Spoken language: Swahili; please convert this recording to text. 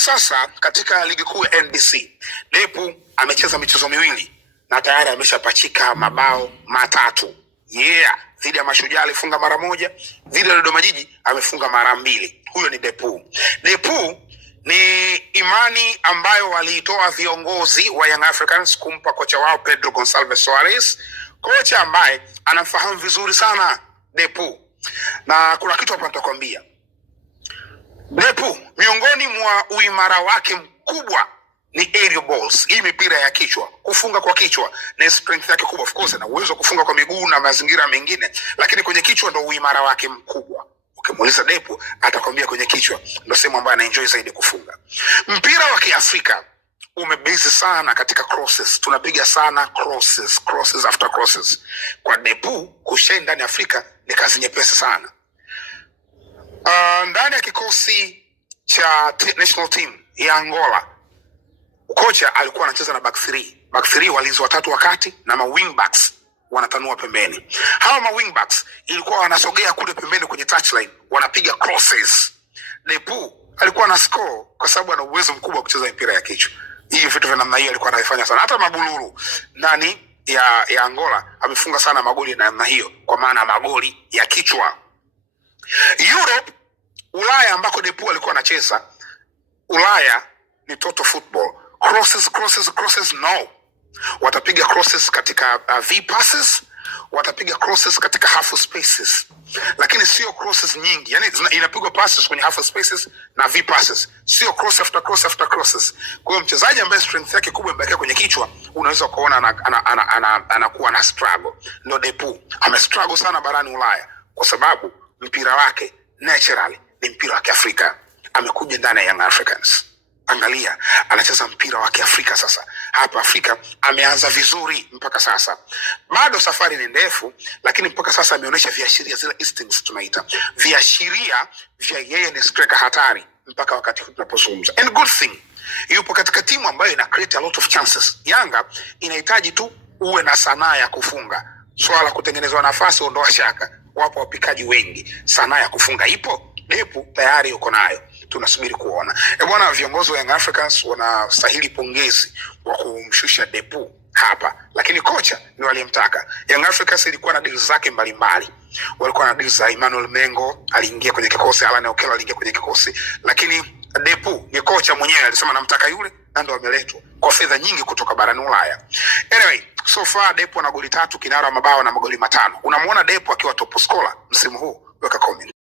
Mpaka sasa katika ligi kuu ya NBC, Depu amecheza michezo miwili na tayari ameshapachika mabao matatu. Dhidi ya Mashujaa alifunga mara moja, dhidi ya Dodoma Jiji amefunga mara mbili. Huyo ni Depu. Depu ni imani ambayo waliitoa viongozi wa Young Africans kumpa kocha wao Pedro Gonçalves Soares, kocha ambaye anamfahamu vizuri sana Depu. Na kuna kitu hapa nitakwambia. Depu miongoni mwa uimara wake mkubwa ni aerial balls. Hii mipira ya kichwa, kufunga kwa kichwa ni strength yake kubwa. Of course na uwezo kufunga kwa miguu na mazingira mengine, lakini kwenye kichwa ndo uimara wake mkubwa. Ukimuuliza Depu atakwambia kwenye kichwa ndo sehemu ambayo anaenjoy zaidi kufunga. Mpira wa Kiafrika umebase sana katika crosses. Tunapiga sana crosses after crosses. Kwa Depu kushine ndani ya Afrika ni kazi nyepesi sana. Ndani ya kikosi cha national team ya Angola, kocha alikuwa anacheza na back 3. Back 3 walinzi watatu wakati na ma wing backs wanatanua pembeni. Hawa ma wing backs ilikuwa wanasogea kule pembeni kwenye touchline, wanapiga crosses. Depu alikuwa na score kwa sababu ana uwezo mkubwa wa kucheza mpira ya kichwa. Hii vitu vya namna hiyo alikuwa anafanya sana. Hata Mabululu ndani ya Angola amefunga sana magoli na namna hiyo, kwa maana magoli ya kichwa. Europe, Ulaya ambako Depu alikuwa anacheza, Ulaya ni total football. Crosses no. Watapiga crosses katika V passes, watapiga crosses katika half spaces. Lakini sio crosses nyingi. Yaani inapigwa passes kwenye half spaces na V passes. Sio cross after crosses. Kwa hiyo mchezaji ambaye strength yake kubwa imebakia kwenye kichwa, unaweza kuona anakuwa na struggle. Ndio Depu amestruggle sana barani Ulaya kwa sababu mpira wake naturally ni mpira wa Kiafrika. Amekuja ndani ya Young Africans. Angalia, anacheza mpira wa Kiafrika sasa. Hapa Afrika ameanza vizuri mpaka sasa. Bado safari ni ndefu, lakini mpaka sasa ameonyesha viashiria, zile instincts tunaita. Viashiria vya yeye ni striker hatari mpaka wakati huu tunapozungumza. And good thing, yupo katika timu ambayo ina create a lot of chances. Yanga inahitaji tu uwe na sanaa ya kufunga. Swala kutengenezwa nafasi ondoa shaka. Wapo wapikaji wengi. Sanaa ya kufunga ipo. Depu tayari yuko nayo. Tunasubiri kuona. Bwana, viongozi wa Young Africans wanastahili pongezi wa kumshusha Depu hapa. Lakini kocha ni waliyemtaka. Young Africans ilikuwa na deals zake mbalimbali. Walikuwa na deals za Emmanuel Mengo, aliingia kwenye kikosi, Alan Okello aliingia kwenye kikosi. Lakini Depu ni kocha mwenyewe alisema namtaka yule, na ndo ameletwa kwa fedha nyingi kutoka barani Ulaya. Anyway, so far Depu ana goli 3, kinara wa mabao na magoli 5. Unamuona Depu akiwa top scorer msimu huu? Weka comment.